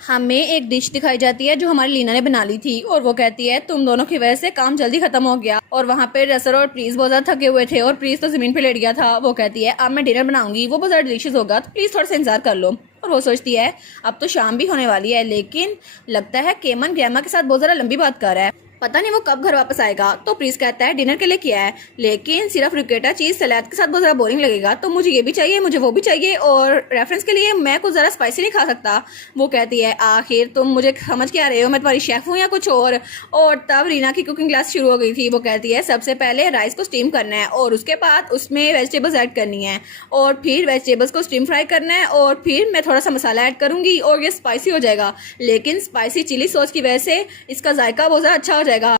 हमें एक डिश दिखाई जाती है जो हमारी लीना ने बना ली थी और वो कहती है तुम दोनों की वजह से काम जल्दी खत्म हो गया। और वहाँ पे रसर और प्रीज बहुत ज्यादा थके हुए थे और प्रीज तो जमीन पे लेट गया था। वो कहती है अब मैं डिनर बनाऊंगी, वो बहुत ज्यादा डिलीशियस होगा, तो प्लीज थोड़ा सा इंतजार कर लो। और वो सोचती है अब तो शाम भी होने वाली है, लेकिन लगता है केमन ग्रैमा के साथ बहुत ज्यादा लंबी बात कर रहा है, पता नहीं वो कब घर वापस आएगा। तो प्रीस कहता है डिनर के लिए किया है, लेकिन सिर्फ रिकेटा चीज सलाद के साथ बहुत ज्यादा बोरिंग लगेगा, तो मुझे ये भी चाहिए, मुझे वो भी चाहिए, और रेफरेंस के लिए मैं कुछ जरा स्पाइसी नहीं खा सकता। वो कहती है आखिर तुम मुझे समझ के आ रहे हो, मैं तुम्हारी शेफ हूँ या कुछ और तब रीना की कुकिंग क्लास शुरू हो गई थी। वो कहती है सबसे पहले राइस को स्टीम करना है और उसके बाद उसमें वेजिटेबल्स ऐड करनी है और फिर वेजिटेबल्स को स्टीम फ्राई करना है और फिर मैं थोड़ा सा मसाला ऐड करूंगी और ये स्पाइसी हो जाएगा, लेकिन स्पाइसी चिली सॉस की वजह से इसका जायका बहुत ज्यादा अच्छा हो जाएगा।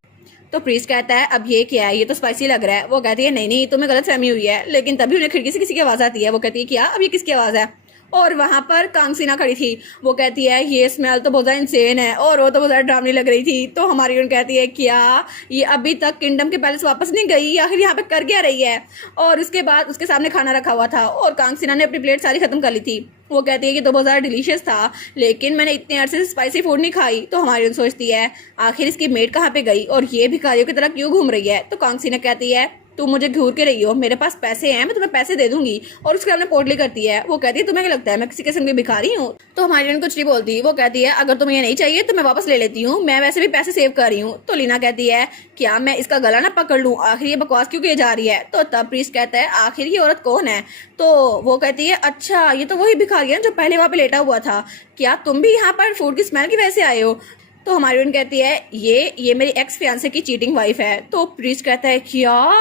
तो प्रीस्ट कहता है अब ये क्या है, ये तो स्पाइसी लग रहा है। वो कहती है नहीं नहीं तुम्हें गलत फहमी हुई है, लेकिन तभी उन्हें खिड़की से किसी की आवाज़ आती है। वो कहती है क्या, अब ये किसकी आवाज़ है? और वहाँ पर कांगसीना खड़ी थी। वो कहती है ये स्मेल तो बहुत ज़्यादा इंसेन है और वो तो बहुत ज़्यादा ड्रामनी लग रही थी। तो हमारी उन कहती है क्या ये अभी तक किंगडम के पैलेस वापस नहीं गई, आखिर यहाँ पे कर क्या रही है? और उसके बाद उसके सामने खाना रखा हुआ था और कांगसीना ने अपनी प्लेट सारी खत्म कर ली थी। वो कहती है कि तो बहुत ज़्यादा डिलीशियस था, लेकिन मैंने इतने अरसे से स्पाइसी फूड नहीं खाई। तो हमारी उन सोचती है आखिर इसकी मेड कहाँ पे गई और ये भिखारियों की तरह क्यों घूम रही है? तो कांगसीना कहती है तुम मुझे घूर के रही हो, मेरे पास पैसे हैं, मैं तुम्हें पैसे दे दूंगी। और उसके सामने पोटली करती है। वो कहती है तुम्हें क्या लगता है मैं किसी किस्म की भिखारी हूँ? तो हमारी कुछ नहीं बोलती। वो कहती है अगर तुम्हें ये नहीं चाहिए तो मैं वापस ले लेती हूँ, मैं वैसे भी पैसे सेव कर रही हूँ। तो लीना कहती है क्या मैं इसका गला ना पकड़ लूँ, आखिर ये बकवास क्यों की जा रही है? तो तब प्रीस्ट कहता है आखिर ये औरत कौन है? तो वो कहती है अच्छा ये तो वही भिखारी है जो पहले वहाँ पे लेटा हुआ था, क्या तुम भी यहाँ पर फूड की स्मेल की वजह से आए हो? तो हमारी उन कहती है ये मेरी एक्स फियांसे की चीटिंग वाइफ है। तो प्रीस्ट कहता है क्या,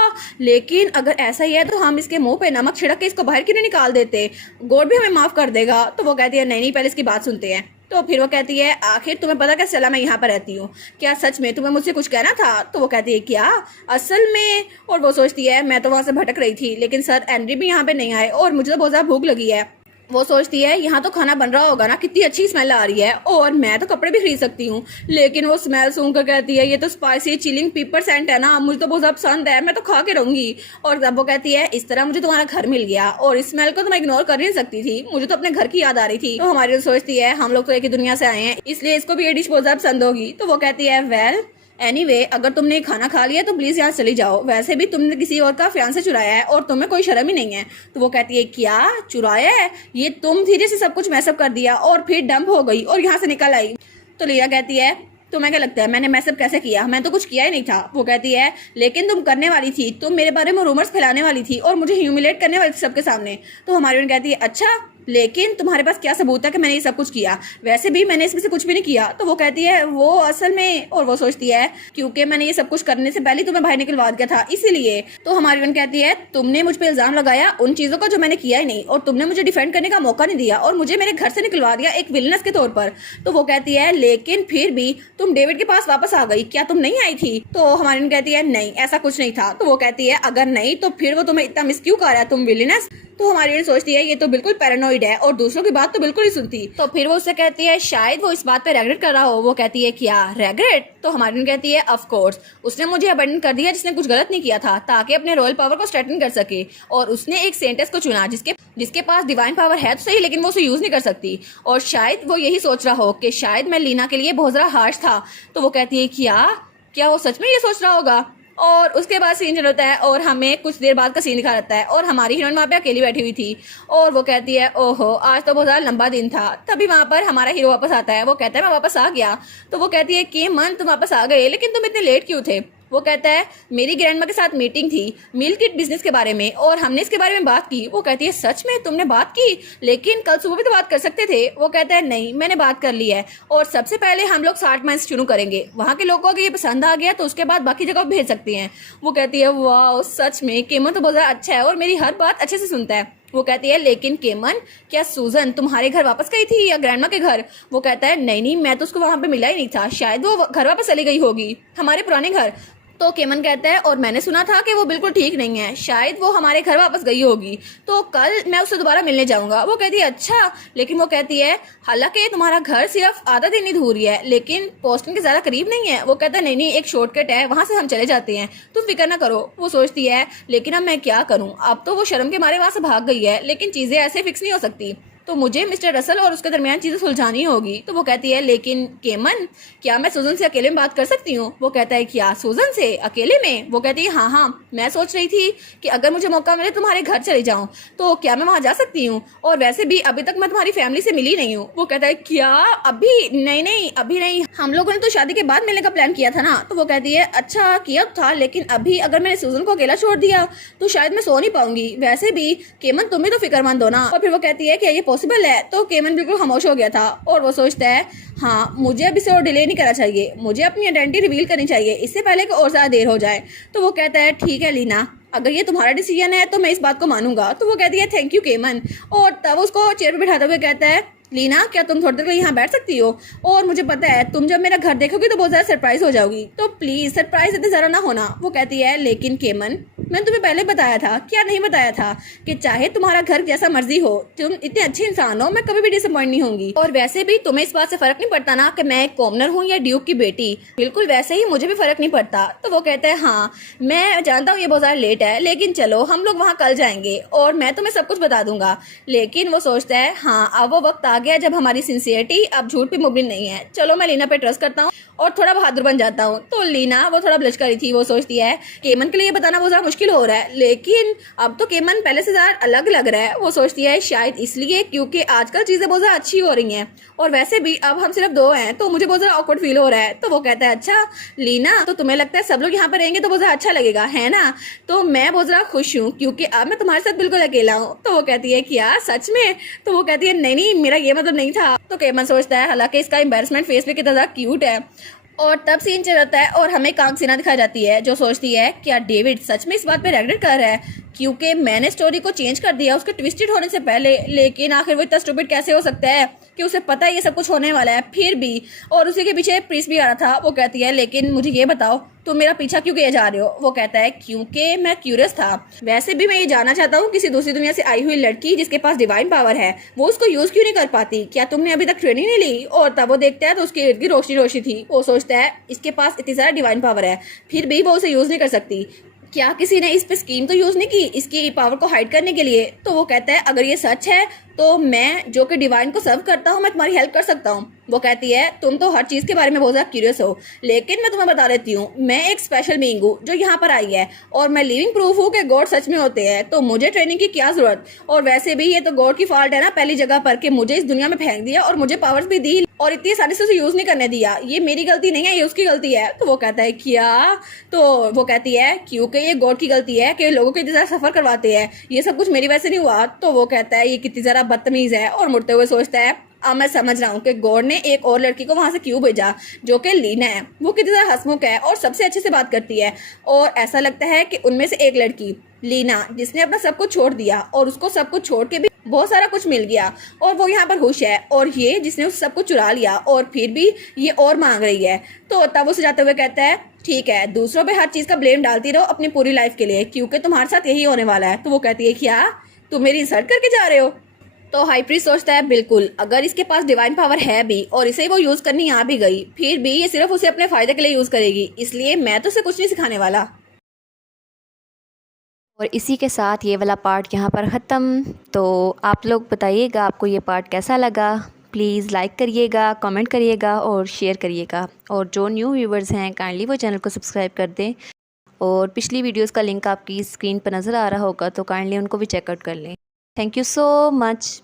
लेकिन अगर ऐसा ही है तो हम इसके मुंह पे नमक छिड़क के इसको बाहर क्यों नहीं निकाल देते, गॉड भी हमें माफ कर देगा। तो वो कहती है नहीं नहीं पहले इसकी बात सुनते हैं। तो फिर वो कहती है आखिर तुम्हें पता कैसे चला मैं यहाँ पर रहती हूँ, क्या सच में तुम्हें मुझसे कुछ कहना था? तो वो कहती है क्या असल में? और वो सोचती है मैं तो वहाँ से भटक रही थी, लेकिन सर एंड्री भी यहाँ पे नहीं आए और मुझे तो बहुत ज़्यादा भूख लगी है। वो सोचती है यहाँ तो खाना बन रहा होगा ना, कितनी अच्छी स्मेल आ रही है और मैं तो कपड़े भी खरीद सकती हूँ, लेकिन वो स्मेल सुनकर कहती है ये तो स्पाइसी चिलिंग पेपर सेंट है ना, मुझे तो बहुत ज़्यादा पसंद है, मैं तो खा के रहूंगी। और तब वो कहती है इस तरह मुझे तुम्हारा घर मिल गया और इस स्मेल को तो मैं इग्नोर कर नहीं सकती थी, मुझे तो अपने घर की याद आ रही थी। तो हमारी सोचती है हम लोग तो एक ही दुनिया से आए हैं, इसलिए इसको भी ये डिश बहुत ज़्यादा पसंद होगी। तो वो कहती है वेल एनीवे अगर तुमने खाना खा लिया तो प्लीज यहाँ चली जाओ, वैसे भी तुमने किसी और का फियांसे चुराया है और तुम्हें कोई शर्म ही नहीं है। तो वो कहती है क्या चुराया है, ये तुम धीरे से सब कुछ मैसअप कर दिया और फिर डंप हो गई और यहाँ से निकल आई। तो लिया कहती है तुम्हें क्या लगता है मैंने मैसअप कैसे किया, मैं तो कुछ किया ही नहीं था। वो कहती है लेकिन तुम करने वाली थी, तुम मेरे बारे में रूमर्स फैलाने वाली थी और मुझे ह्यूमिलेट करने वाली थी सबके सामने। तो हमारी कहती है अच्छा लेकिन तुम्हारे पास क्या सबूत है कि मैंने ये सब कुछ किया, वैसे भी मैंने इसमें से कुछ भी नहीं किया। तो वो कहती है वो असल में, और वो सोचती है क्योंकि मैंने ये सब कुछ करने से पहले तुम्हें बाहर निकलवा दिया था इसीलिए। तो हमारी बहन कहती है तुमने मुझ पर इल्जाम लगाया उन चीजों का जो मैंने किया ही नहीं और तुमने मुझे डिफेंड करने का मौका नहीं दिया और मुझे मेरे घर से निकलवा दिया एक विलनेस के तौर पर। तो वो कहती है लेकिन फिर भी तुम डेविड के पास वापस आ गई, क्या तुम नहीं आई थी? तो हमारी बहन कहती है नहीं ऐसा कुछ नहीं था। तो वो कहती है अगर नहीं तो फिर वो तुम्हें इतना मिस क्यों कर रहा है, तुम विलनेस? तो हमारी बहन सोचती है ये तो बिल्कुल पैरानोइड है और दूसरों की बात तो बिल्कुल ही सुनती। तो फिर वो उससे कहती है शायद वो इस बात पे रेग्रेट कर रहा हो। वो कहती है क्या रेग्रेट? तो हमारी बहन कहती है ऑफ कोर्स उसने मुझे अबंडन कर दिया जिसने कुछ गलत नहीं किया था ताकि अपने रॉयल पावर को स्ट्रेटन कर सके, और उसने एक सेंटेंस को चुना जिसके पास डिवाइन पावर है तो सही, लेकिन वो उसे यूज नहीं कर सकती। और शायद वो यही सोच रहा हो कि शायद मैं लीना के लिए बहुत ज्यादा हार्श था। तो वो कहती है क्या वो सच में ये सोच रहा होगा? और उसके बाद सीन चल होता है और हमें कुछ देर बाद का सीन दिखा रहता है और हमारी हीरोइन वहाँ पे अकेली बैठी हुई थी और वो कहती है ओहो आज तो बहुत ज़्यादा लंबा दिन था। तभी वहाँ पर हमारा हीरो वापस आता है। वो कहता है मैं वापस आ गया। तो वो कहती है कि मन तुम वापस आ गए, लेकिन तुम इतने लेट क्यों थे? वो कहता है मेरी ग्रैंडमा के साथ मीटिंग थी मिल किट बिजनेस के बारे में और हमने इसके बारे में बात की। वो कहती है सच में तुमने बात की, लेकिन कल सुबह भी तो बात कर सकते थे। वो कहता है नहीं मैंने बात कर ली है और सबसे पहले हम लोग 60 माइल्स शुरू करेंगे, वहाँ के लोगों को ये पसंद आ गया तो उसके बाद बाकी जगह भेज सकते हैं। वो कहती है वाह सच में केमन तो बहुत ज़्यादा अच्छा है और मेरी हर बात अच्छे से सुनता है। वो कहती है लेकिन केमन क्या सूजन तुम्हारे घर वापस गई थी या ग्रैंडमा के घर? वो कहता है नहीं नहीं मैं तो उसको वहाँ पे मिला ही नहीं था, शायद वो घर वापस चली गई होगी हमारे पुराने घर। तो केमन कहता है और मैंने सुना था कि वो बिल्कुल ठीक नहीं है, शायद वो हमारे घर वापस गई होगी, तो कल मैं उससे दोबारा मिलने जाऊंगा। वो कहती है अच्छा, लेकिन वो कहती है हालांकि तुम्हारा घर सिर्फ आधा दिन ही दूर ही है, लेकिन पोस्टन के ज़्यादा करीब नहीं है। वो कहता है नहीं नहीं एक शॉर्टकट है, वहाँ से हम चले जाते हैं, तुम फिक्र ना करो। वो सोचती है लेकिन अब मैं क्या करूँ, अब तो वो शर्म के मारे वहाँ से भाग गई है, लेकिन चीज़ें ऐसे फिक्स नहीं हो सकती। तो मुझे मिस्टर रसल और उसके दरमियान चीज़ें सुलझानी होगी। तो वो कहती है लेकिन केमन, क्या मैं सूजन से अकेले में बात कर सकती हूँ? वो कहता है क्या सूजन से अकेले में? वो कहती है हाँ हाँ, मैं सोच रही थी कि अगर मुझे मौका मिले तुम्हारे घर चली जाऊँ तो क्या मैं वहाँ जा सकती हूँ? और वैसे भी अभी तक मैं तुम्हारी फैमिली से मिली नहीं हूँ। वो कहता है क्या अभी नहीं नहीं अभी नहीं, हम लोगों ने तो शादी के बाद मिलने का प्लान किया था ना। तो वो कहती है अच्छा किया था, लेकिन अभी अगर मैंने सूजन को अकेला छोड़ दिया तो शायद मैं सो नहीं पाऊंगी। वैसे भी केमन तुम भी तो फिक्रमंद हो ना। और फिर वो कहती है क्या ये पॉसिबल है? तो केमन बिल्कुल खामोश हो गया था और वो सोचता है हाँ मुझे अभी से और डिले नहीं करना चाहिए, मुझे अपनी आइडेंटिटी रिवील करनी चाहिए इससे पहले कि और ज्यादा देर हो जाए। तो वो कहता है ठीक है लीना, अगर ये तुम्हारा डिसीजन है तो मैं इस बात को मानूंगा। तो वो कहती है थैंक यू केमन, और तब उसको चेयर पर बिठाते हुए कहता है लीना क्या तुम थोड़ी देर यहाँ बैठ सकती हो? और मुझे पता है तुम जब मेरा घर देखोगी तो बहुत ज्यादा सरप्राइज हो जाओगी, तो प्लीज सरप्राइज इतने जरा ना होना। वो कहती है लेकिन केमन मैंने तुम्हें पहले बताया था, क्या नहीं बताया था कि चाहे तुम्हारा घर जैसा मर्जी हो, तुम इतने अच्छे इंसान हो, मैं कभी भी डिसअपॉइंट नहीं होंगी। और वैसे भी तुम्हें इस बात से फर्क नहीं पड़ता ना कि मैं एक कॉमनर हूँ या ड्यूक की बेटी, बिल्कुल वैसे ही मुझे भी फर्क नहीं पड़ता। तो वो कहता है हाँ मैं जानता हूँ ये बहुत ज्यादा लेट है, लेकिन चलो हम लोग वहाँ कल जाएंगे और मैं तुम्हें सब कुछ बता दूंगा। लेकिन वो सोचता है हाँ अब वो वक्त आ गया जब हमारी सिंसियरिटी अब झूठ पे मुबनी नहीं है, चलो मैं लीना पे ट्रस्ट करता हूँ और थोड़ा बहादुर बन जाता हूँ। तो लीना वो थोड़ा ब्लश करी थी, वो सोचती है केमन के लिए बताना बहुत ज्यादा मुश्किल हो रहा है, लेकिन अब तो केमन पहले से ज्यादा अलग लग रहा है। वो सोचती है शायद इसलिए क्योंकि आजकल चीजें बहुत ज्यादा अच्छी हो रही हैं और वैसे भी अब हम सिर्फ दो हैं तो मुझे बहुत ज्यादा ऑकवर्ड फील हो रहा है। तो वो कहता है अच्छा लीना तो तुम्हें लगता है सब लोग यहाँ पर रहेंगे तो बहुत ज्यादा अच्छा लगेगा है ना? तो मैं बहुत ज्यादा खुश हूँ क्योंकि अब मैं तुम्हारे साथ बिल्कुल अकेला हूँ। तो वो कहती है क्या सच में? तो वो कहती है नहीं नहीं मेरा ये मतलब नहीं था। तो केमन सोचता है हालांकि इसका एम्बैरेसमेंट फेस पे कितना ज्यादा क्यूट है। और तब सीन चल जाता है और हमें कांगसीना दिखाई जाती है जो सोचती है क्या डेविड सच में इस बात पे रेग्रेट कर रहा है क्योंकि मैंने स्टोरी को चेंज कर दिया उसके ट्विस्टेड होने से पहले, लेकिन आखिर वो इतना स्टूपिड कैसे हो सकता है कि उसे पता है ये सब कुछ होने वाला है फिर भी, और उसी के पीछे प्रीस भी आ रहा था। वो कहती है लेकिन मुझे ये बताओ तुम मेरा पीछा क्यों किए जा रहे हो? वो कहता है क्योंकि मैं क्यूरियस था, वैसे भी मैं ये जानना चाहता हूँ किसी दूसरी दुनिया से आई हुई लड़की जिसके पास डिवाइन पावर है वो उसको यूज क्यों नहीं कर पाती, क्या तुमने अभी तक ट्रेनिंग नहीं ली? और तब वो देखता है तो उसके इर्द गिर्द रोशनी रोशनी थी। वो सोचता है इसके पास इतनी सारी डिवाइन पावर है फिर भी वो उसे यूज नहीं कर सकती, क्या किसी ने इस पे स्कीम तो यूज नहीं की इसकी पावर को हाइड करने के लिए? तो वो कहता है अगर ये सच है तो मैं जो कि डिवाइन को सर्व करता हूँ मैं तुम्हारी हेल्प कर सकता हूँ। वो कहती है तुम तो हर चीज के बारे में बहुत ज्यादा क्यूरियस हो, लेकिन मैं तुम्हें बता देती हूँ मैं एक स्पेशल बीइंग हूँ जो यहाँ पर आई है और मैं लिविंग प्रूफ हूँ कि गॉड सच में होते हैं, तो मुझे ट्रेनिंग की क्या जरूरत? और वैसे भी ये तो गॉड की फॉल्ट है ना पहली जगह पर कि मुझे इस दुनिया में फेंक दिया और मुझे पावर्स भी दी और इतनी सारी से उसे यूज नहीं करने दिया, ये मेरी गलती नहीं है ये उसकी गलती है। तो वो कहता है क्या? तो वो कहती है क्योंकि ये गॉड की गलती है कि लोगों को इतना ज्यादा सफर करवाते हैं, ये सब कुछ मेरी वजह से नहीं हुआ। तो वो कहता है ये कितनी जरा बदतमीज है और मुड़ते हुए सोचता है अब मैं समझ रहा हूँ कि गॉड ने एक और लड़की को वहां से क्यों भेजा जो कि लीना है। वो कितनी ज्यादा हंसमुख है और सबसे अच्छे से बात करती है और ऐसा लगता है कि उनमें से एक लड़की लीना जिसने अपना सब कुछ छोड़ दिया और उसको सब कुछ छोड़ के भी बहुत सारा कुछ मिल गया और वो यहाँ पर खुश है, और ये जिसने उस सब कुछ चुरा लिया और फिर भी ये और मांग रही है। तो तब वो जाते हुए कहता है ठीक है दूसरों पे हर चीज का ब्लेम डालती रहो अपनी पूरी लाइफ के लिए क्योंकि तुम्हारे साथ यही होने वाला है। तो वो कहती है क्या तुम मेरी इंसल्ट करके जा रहे हो? तो हाई प्रीस्ट सोचता है बिल्कुल अगर इसके पास डिवाइन पावर है भी और इसे वो यूज करनी आ भी गई फिर भी ये सिर्फ उसे अपने फायदे के लिए यूज करेगी, इसलिए मैं तो उसे कुछ नहीं सिखाने वाला। और इसी के साथ ये वाला पार्ट यहाँ पर ख़त्म। तो आप लोग बताइएगा आपको ये पार्ट कैसा लगा, प्लीज़ लाइक करिएगा, कमेंट करिएगा और शेयर करिएगा। और जो न्यू व्यूवर्स हैं काइंडली वो चैनल को सब्सक्राइब कर दें और पिछली वीडियोस का लिंक आपकी स्क्रीन पर नज़र आ रहा होगा तो काइंडली उनको भी चेकआउट कर लें। Thank you so much.